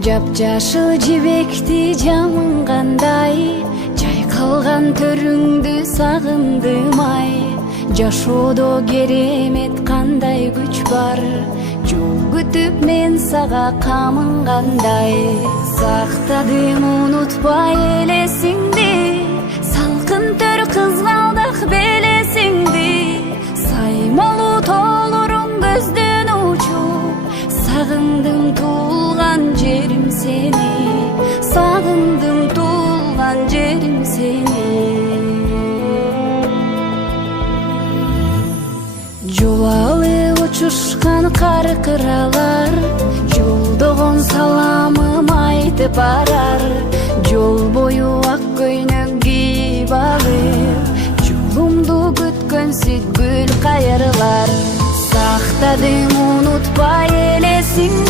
Жапжашыл жибекти жамынгандай, жайкалган төрүңдү сагындым ай. Жашоодо керемет кандай күч бар, жол күтүп мен сага камынгандай. Сактадым унутпай элесиңди, салкын төр кызгалдак белесиңди. Саймалуу тоолоруң көздөн учуп, сагындым туулган жерим сени, сагындым туулган жерим сени. Жол алып учушкан каркыралар, жолдогон саламым айтып барар. Жол бою ак көйнөк кийип алып, жолумду күткөн сүт гүл кайырлар. Сактадым унутпай элесиң